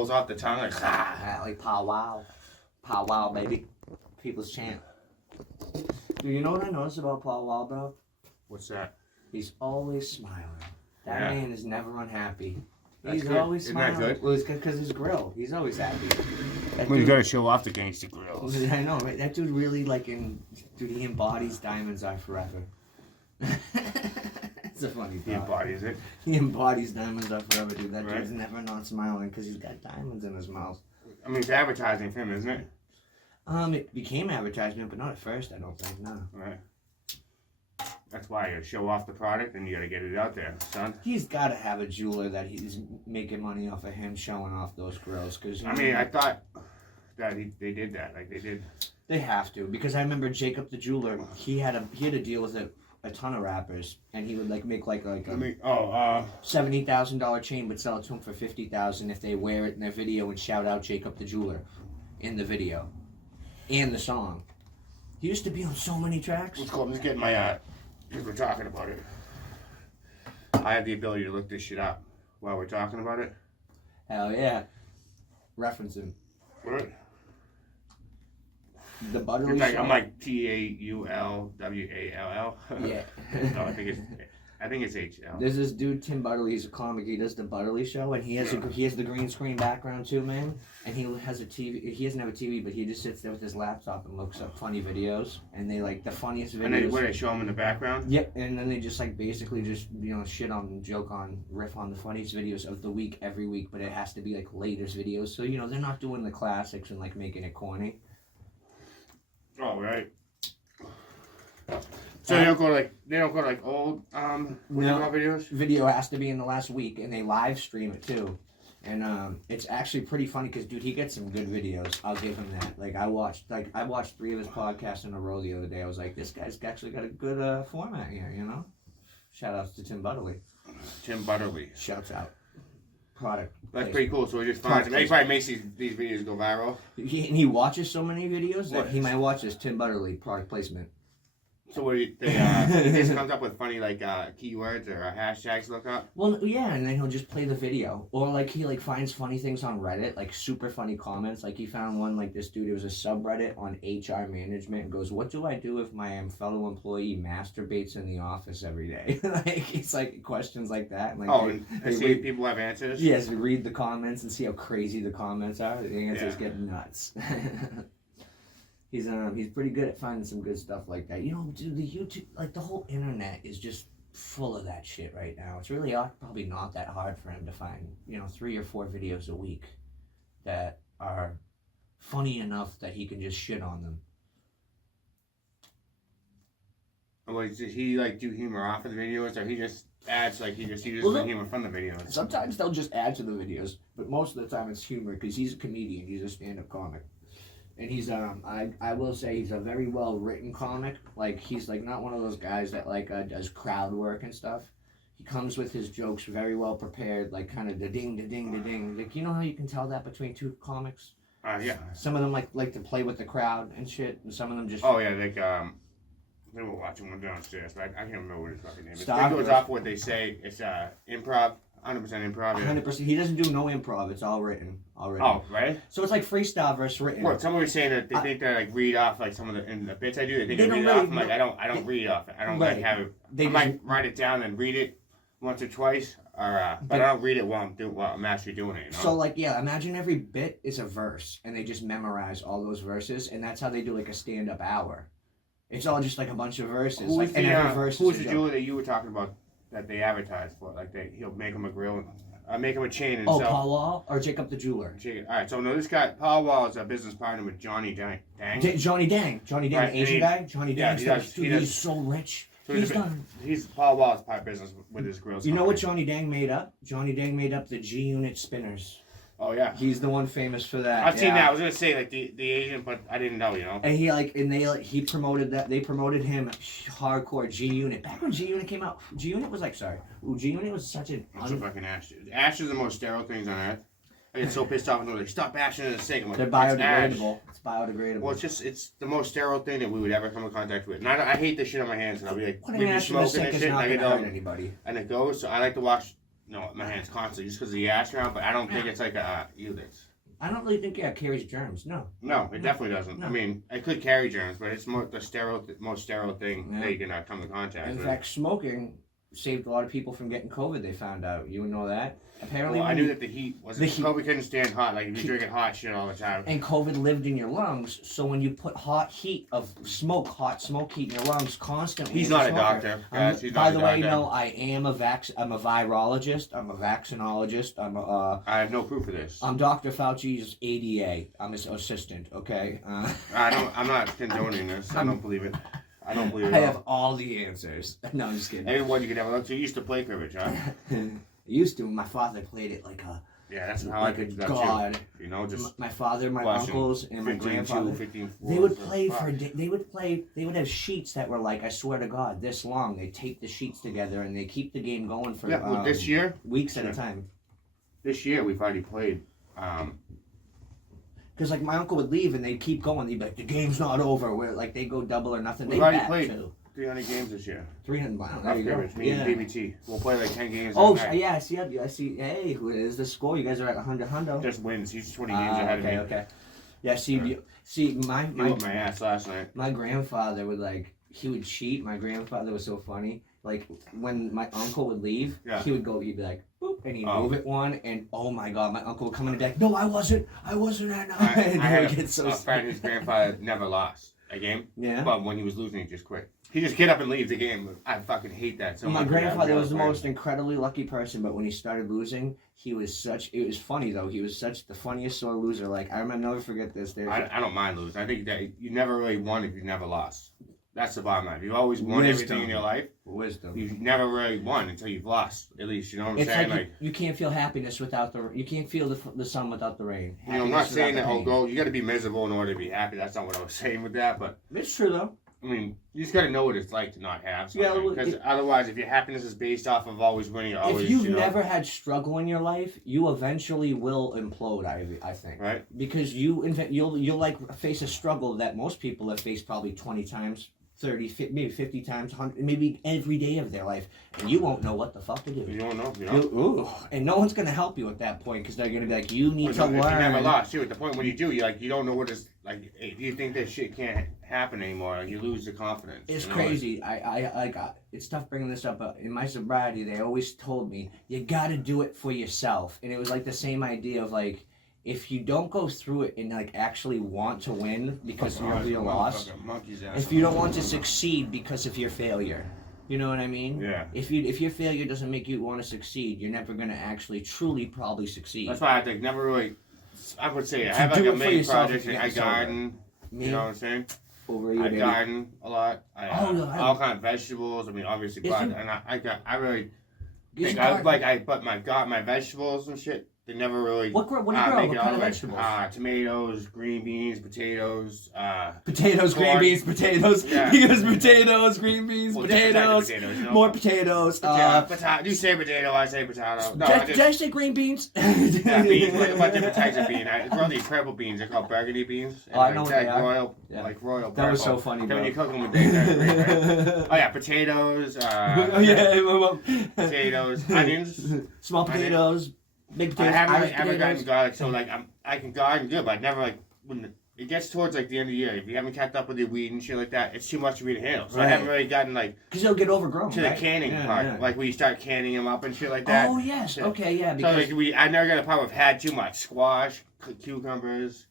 rolls off the tongue like, like pow wow. Pow wow, baby. People's chant. Do you know what I noticed about Paul Wall, bro? What's that? He's always smiling. That man is never unhappy. That's He's good. always smiling. Isn't that good? Well, it's because his grill. He's always happy. Well, you gotta show off the gangster grills. I know, right? That dude really, dude, he embodies Diamonds Are Forever. It's a funny thought. He embodies it. He embodies Diamonds Are Forever, dude. That dude's never not smiling because he's got diamonds in his mouth. I mean, it's advertising for him, isn't it? It became advertisement, but not at first, I don't think, no. Right. That's why you show off the product and you gotta get it out there, son. He's got to have a jeweler that he's making money off of him showing off those grills. Cause, I mean, I thought that they did that. Like, they did. They have to, because I remember Jacob the jeweler, he had a deal with a ton of rappers, and he would make a $70,000 chain, but sell it to them for $50,000 if they wear it in their video and shout out Jacob the jeweler in the video and the song. He used to be on so many tracks. Let's go. I'm just getting my because we're talking about it. I have the ability to look this shit up while we're talking about it. Hell yeah. Reference him. What? The Butterly I'm like TAULWALL. Yeah. No, I think it's HL. There's this dude Tim Butterly. He's a comic. He does the Butterly show, and he has the green screen background too, man. And he has a TV. He doesn't have a TV, but he just sits there with his laptop and looks up funny videos. And they the funniest videos. And they show him in the background. Yep. And then they just basically just shit on, joke on, riff on the funniest videos of the week every week. But it has to be latest videos, so they're not doing the classics and making it corny. Oh right. So they don't go old videos? Video has to be in the last week, and they live stream it too. And it's actually pretty funny because, dude, he gets some good videos. I'll give him that. I watched 3 of his podcasts in a row the other day. I was like, this guy's actually got a good format here, Shout outs to Tim Butterly. Tim Butterly. Shouts out. Product. That's pretty cool. So he just finds him. He probably makes these videos go viral. He watches so many videos that he might watch this Tim Butterly product placement. So what he just comes up with funny keywords or hashtags to look up? Well, yeah, and then he'll just play the video. Or he finds funny things on Reddit, super funny comments. He found one this dude, it was a subreddit on HR management, and goes, what do I do if my fellow employee masturbates in the office every day? It's questions like that. And see if people have answers? Yes, read the comments and see how crazy the comments are. The answers get nuts. He's pretty good at finding some good stuff like that. Dude, the YouTube, the whole internet is just full of that shit right now. It's really probably not that hard for him to find, 3 or 4 videos a week that are funny enough that he can just shit on them. Well, does he do humor off of the videos, or he just adds the humor from the videos? Sometimes they'll just add to the videos, but most of the time it's humor because he's a comedian. He's a stand-up comic. And he's I will say he's a very well written comic. He's not one of those guys that does crowd work and stuff. He comes with his jokes very well prepared, kind of the ding, the ding, the ding. You know how you can tell that between 2 comics? Yeah. Some of them like to play with the crowd and shit, and some of them just. Oh yeah, they were watching one downstairs, but I can't remember what his fucking name is. It goes off what they say. It's improv. 100% improv. 100%. He doesn't do no improv. It's all written. Oh, right? So it's freestyle versus written. What? Someone was saying that they think that read off some of the bits I do. They think I read it off. I'm I don't read off it. I don't have it. I might write it down and read it once or twice, but I don't read it while I'm actually doing it. So imagine every bit is a verse, and they just memorize all those verses, and that's how they do a stand-up hour. It's all just a bunch of verses. Who's and every verse who's is the jeweler that you were talking about that they advertise for? He'll make him a grill. Make him a chain and sell. Paul Wall or Jacob the jeweler? Alright, so no, this guy, Paul Wall, is a business partner with Johnny Dang. Johnny Dang, right, the Asian guy? Johnny Dang, he's so rich. So he's Paul Wall's part business with his grills. You know what Johnny Dang made up? Johnny Dang made up the G-Unit spinners. Oh yeah, he's the one famous for that. I've seen that. I was gonna say the Asian, but I didn't know. And he promoted that. They promoted him hardcore G-Unit. Back when G-Unit came out, G-Unit was G-Unit was such a. That's a fucking ash, dude. Ash is the most sterile things on earth. I get so pissed off when they're like, stop ashing in the sink. I'm like, they're biodegradable. It's biodegradable. Well, it's the most sterile thing that we would ever come in contact with. And I hate this shit on my hands, and I'll be like, putting ash in the sink is not gonna hurt anybody. And it goes. So I like to wash my hands constantly just because of the astronaut, but I don't think it's like a Elix. I don't really think it carries germs. No. No, it definitely doesn't. No. I mean, it could carry germs, but it's more the most sterile thing that you can come in contact with. In fact, smoking saved a lot of people from getting COVID. They found out. You know that? Apparently, well, I knew that the heat wasn't. COVID couldn't stand hot. Like if you're drinking hot shit all the time. And COVID lived in your lungs, so when you put hot heat in your lungs constantly. He's not a doctor. Guys. He's by not the way, doctor. no, I am I'm a virologist. I'm a vaccinologist. I have no proof of this. I'm Dr. Fauci's ADA. I'm his assistant. Okay. I'm not condoning this. I don't believe it. I don't believe it. I have all the answers. No, I'm just kidding. Everyone you can have a look. So you used to play cribbage, huh? Used to. My father played it like a. Yeah, that's how like I a picked it up god. too. You know, just my father, my uncles, and my 15, grandfather. 15, they would play for. They would have sheets that were like, I swear to God, this long. They tape the sheets together and they keep the game going for this year, weeks at a time. This year we've already played. Because like my uncle would leave and they'd keep going. They'd be like, the game's not over. Where like they go double or nothing. We've already played 300 games this year. 300. Wow, There you go. Me and BBT. We'll play like 10 games. Oh, yeah, I see. Hey, who is the score? You guys are at 100. Just wins. He's 20 games ahead of me. Okay. Yeah, see, my whooped my ass last night. My grandfather would he would cheat. My grandfather was so funny. Like when my uncle would leave, he'd be like, boop, and he'd move it one, and oh my God, my uncle would come in and be like, no, I wasn't at night. I had a friend whose grandfather never lost a game. Yeah. But when he was losing, he just quit. He just get up and leave the game. I fucking hate that so much. My grandfather was the most incredibly lucky person, but when he started losing, it was funny though. He was such the funniest sore loser. Like I remember, never forget this. I don't mind losing. I think that you never really won if you never lost. That's the bottom line. You've always won everything in your life. Wisdom. You've never really won until you've lost. At least, you know what I'm saying? Like you can't feel happiness without you can't feel the sun without the rain. You know, I'm not saying that, you got to be miserable in order to be happy. That's not what I was saying with that, but. It's true, though. I mean, you just got to know what it's like to not have something. Because otherwise, if your happiness is based off of always winning, always. If you've never had struggle in your life, you eventually will implode. I think. Right. Because you'll like face a struggle that most people have faced probably 20 times. 30, maybe 50 times, 100, maybe every day of their life, and you won't know what the fuck to do. You don't know. You know? And no one's gonna help you at that point because they're gonna be like, you need to learn. If you never lost, too. At the point when you do, you don't know what is like. You think that shit can't happen anymore. Like, you lose the confidence. It's crazy. It's tough bringing this up, but in my sobriety, they always told me you gotta do it for yourself, and it was like the same idea of like. If you don't go through it and like actually want to win because of your loss, if you don't want to succeed because of your failure, you know what I mean? Yeah. If your failure doesn't make you want to succeed, you're never gonna actually truly probably succeed. That's why I think never really. I would say I have like a main project. I garden. You know what I'm saying? I garden a lot. All kind of vegetables. I mean, obviously, and I really think but my vegetables and shit. They never really. What do you grow? What kind of vegetables? Tomatoes, green beans, potatoes. Potatoes, corn. Green beans, potatoes. Yeah. He goes potatoes, green beans, potatoes, you know? more potatoes. You say potato, I say potato. No, did I say green beans? Yeah, beans. What different types of beans? I grow these purple beans. They're called burgundy beans. Oh, I know what they are. Royal, like royal purple. That was so funny, bro. Then when you cook them with right? Oh yeah, potatoes. Potatoes, onions, small potatoes. Big potatoes, I haven't ever gotten garlic, so like I can garden good, but I never like when it gets towards like the end of the year. If you haven't kept up with your weed and shit like that, it's too much for me to handle. So I haven't really gotten like because they'll get overgrown to the canning part, like where you start canning them up and shit like that. Oh yes, okay, yeah. Because so like I never got a problem with had too much squash, cucumbers.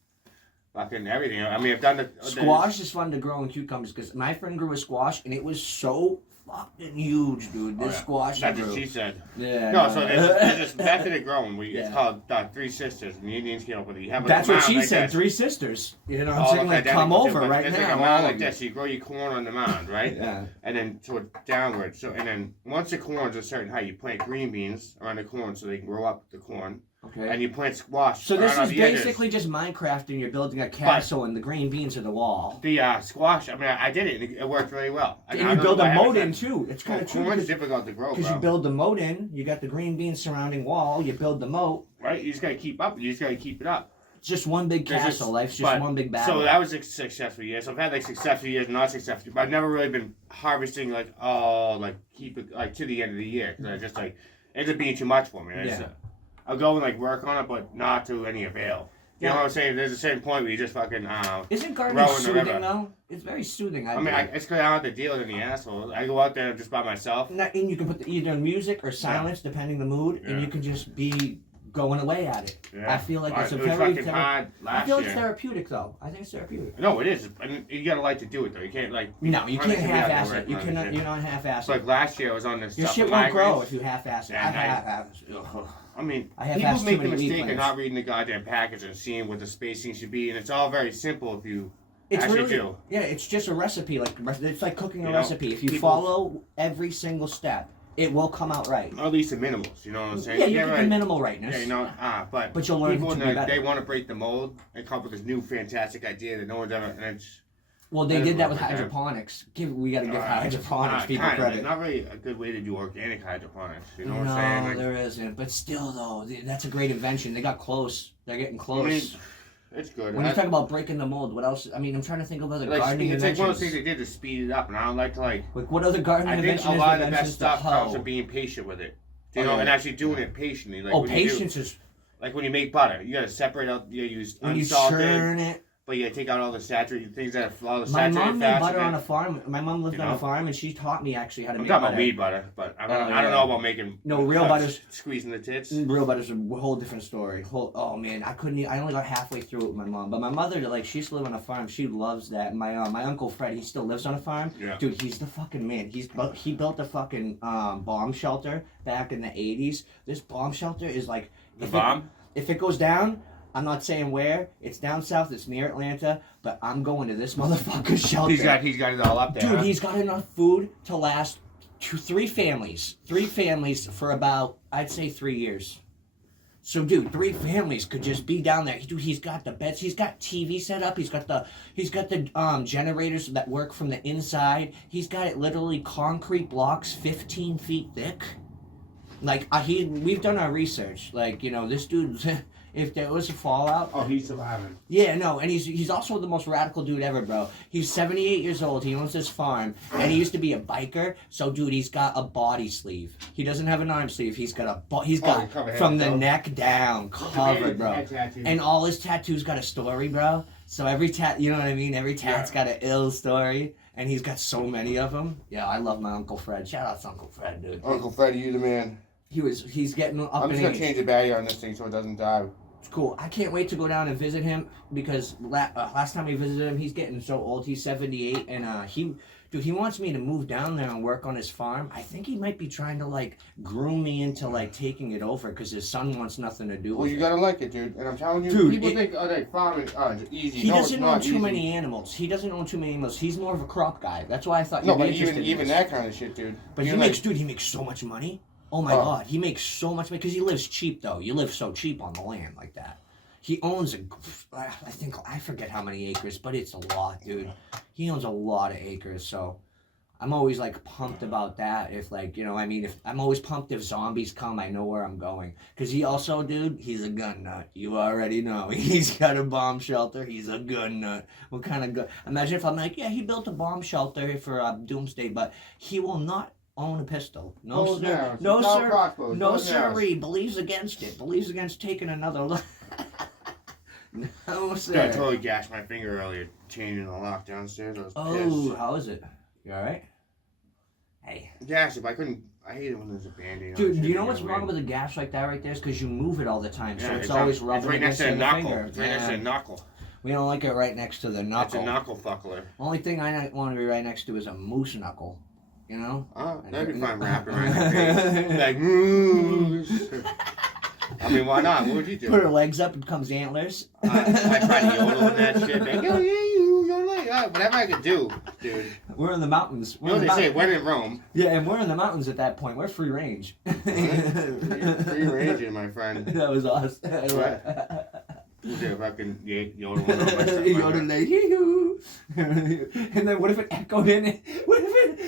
Fucking everything. I mean, I've done the squash is fun to grow in cucumbers because my friend grew a squash and it was so fucking huge, dude. This squash. That's what she said. Yeah. No, so there's this method of growing. It's called Three Sisters, and the Indians came up with it. You have that's what she said. 3 sisters. You know what I'm saying? Like, come over right now. It's like a mound like this. So you grow your corn on the mound, right? Yeah. And then so it's downward. So and then once the corn's a certain height, you plant green beans around the corn so they can grow up the corn. Okay. And you plant squash. So this is basically just Minecraft, and you're building a castle, and the green beans are the wall. The squash. I mean, I did it. It worked really well. And you build a moat in too. It's kind of true. Corn's difficult to grow, because you build the moat in. You got the green beans surrounding wall. You build the moat. Right. You just gotta keep up. You just gotta keep it up. It's just one big castle. Life's just one big battle. So that was a successful year. So I've had like successful years, not successful years, but I've never really been harvesting keep it like to the end of the year because I just like. ends up being too much for me. I'll go and like work on it, but not to any avail. You know what I'm saying? There's a certain point where you just fucking Isn't gardening soothing though? It's very soothing. I mean, it's because I don't have to deal with any assholes. I go out there just by myself. And you can put either music or silence, depending the mood, and you can just be going away at it. I feel like it's a very I feel it's therapeutic though. I think it's therapeutic. No, it is. I mean, you gotta like to do it though. You can't like. No, you can't half-ass it. You're not half-ass it. Like last year, I was on this. Your shit won't grow if you half-ass it. I mean, people make the mistake of not reading the goddamn package and seeing what the spacing should be, and it's all very simple if you actually do. Yeah, it's just a recipe. Like it's like cooking a recipe. If you follow every single step, it will come out right. Or at least the minimals, you know what I'm saying? Yeah, you get the minimal rightness. Yeah, you know, but you'll learn people to be better. They want to break the mold and come up with this new fantastic idea that no one's ever, and it's... Well, they did that with hydroponics. We got to give hydroponics people credit. Not really a good way to do organic hydroponics. You know what I'm saying? No, there isn't. But still, though, that's a great invention. They got close. They're getting close. I mean, it's good. When you talk about breaking the mold, what else? I mean, I'm trying to think of other gardening inventions. It's like one of those things they did to speed it up, and I don't like to like what other gardening inventions? I think a lot of the best stuff comes from being patient with it. You know, and actually doing it patiently. Like patience is... Like when you make butter, you gotta separate out, you gotta use unsalted. When you churn it. But you gotta take out all the saturated things that are all the saturated fats. My mom made butter on a farm. My mom lived on a farm, and she taught me actually how to make butter. I'm talking about weed butter, but I don't know about making... No, real butter's... Squeezing the tits. Real butter's a whole different story. Oh, man, I only got halfway through it with my mom. But my mother, like, she used to live on a farm. She loves that. My Uncle Fred, he still lives on a farm. Yeah. Dude, he's the fucking man. He built a fucking bomb shelter back in the 80s. This bomb shelter is like... If it goes down... I'm not saying where. It's down south. It's near Atlanta. But I'm going to this motherfucker's shelter. He's got it all up there. Dude, he's got enough food to last three families. 3 families for about, I'd say, 3 years. So, dude, 3 families could just be down there. Dude, he's got the beds. He's got TV set up. He's got the generators that work from the inside. He's got it literally concrete blocks 15 feet thick. Like, we've done our research. Like, you know, this dude's... If there was a fallout... Oh, he's surviving. Yeah, no, and he's also the most radical dude ever, bro. He's 78 years old, he owns this farm, and he used to be a biker, so, dude, he's got a body sleeve. He doesn't have an arm sleeve, he's got from the neck down, covered, bro. And all his tattoos got a story, bro. So every you know what I mean? Every tat's got an ill story, and he's got so many of them. Yeah, I love my Uncle Fred. Shout out to Uncle Fred, dude. Uncle Fred, you the man. He's getting up in age. I'm just going to change the battery on this thing so it doesn't die. It's cool. I can't wait to go down and visit him because last time we visited him, he's getting so old. He's 78, and he wants me to move down there and work on his farm. I think he might be trying to like groom me into like taking it over because his son wants nothing to do with it. Well, you gotta like it, dude. And I'm telling you, dude, people think like farming is easy. He doesn't own too many animals. He's more of a crop guy. That's why I thought you'd be interested in even that kind of shit, dude. But he makes so much money. Oh my God, he makes so much money because he lives cheap though. You live so cheap on the land like that. He owns I forget how many acres, but it's a lot, dude. He owns a lot of acres, so I'm always like pumped about that. If like, you know, I mean, if I'm always pumped if zombies come, I know where I'm going. Because he also, dude, he's a gun nut. You already know. He's got a bomb shelter. He's a gun nut. What kind of gun? Imagine if I'm like, yeah, he built a bomb shelter for Doomsday, but he will not own a pistol. No, sir. No, sir. No, sirree. Believes against it. Believes against taking another look. No, sir. I totally gashed my finger earlier changing the lock downstairs. I was pissed. How is it? You alright? Hey. Gash, if I couldn't... I hate it when there's a Band-Aid. Dude, do you know what's wrong with a gash like that right there? It's because you move it all the time, so it's always rubbing against the finger. It's right next to the knuckle. We don't like it right next to the knuckle. It's a knuckle fuckler. Only thing I want to be right next to is a moose knuckle. You know? Oh, that'd be fun wrapped around your face. Like, moose. I mean, why not? What would you do? Put her legs up and comes antlers. I try to yodel in that shit. Like, yo, yeah, you yodel. Whatever I could do, dude. We're in the mountains. You know what they say, when in Rome. Yeah, and we're in the mountains at that point. We're free range. Free ranging, my friend. That was awesome. If I can yodel yodel like and then what if it echoed in it? What if it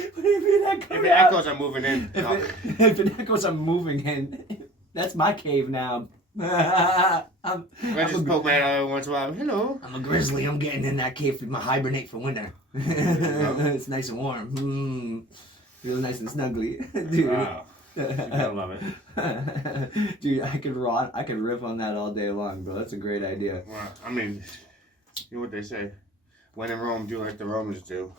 echoed? If it echoes, I'm moving in. If it echoes, I'm moving in. That's my cave now. I just poke my head out once in a while. Hello. I'm a grizzly. I'm getting in that cave to hibernate for winter. It's nice and warm. Feels nice and snuggly, dude. Wow. I love it. Dude, I could riff on that all day long, bro. That's a great idea. Well, I mean, you know what they say. When in Rome, do like the Romans do.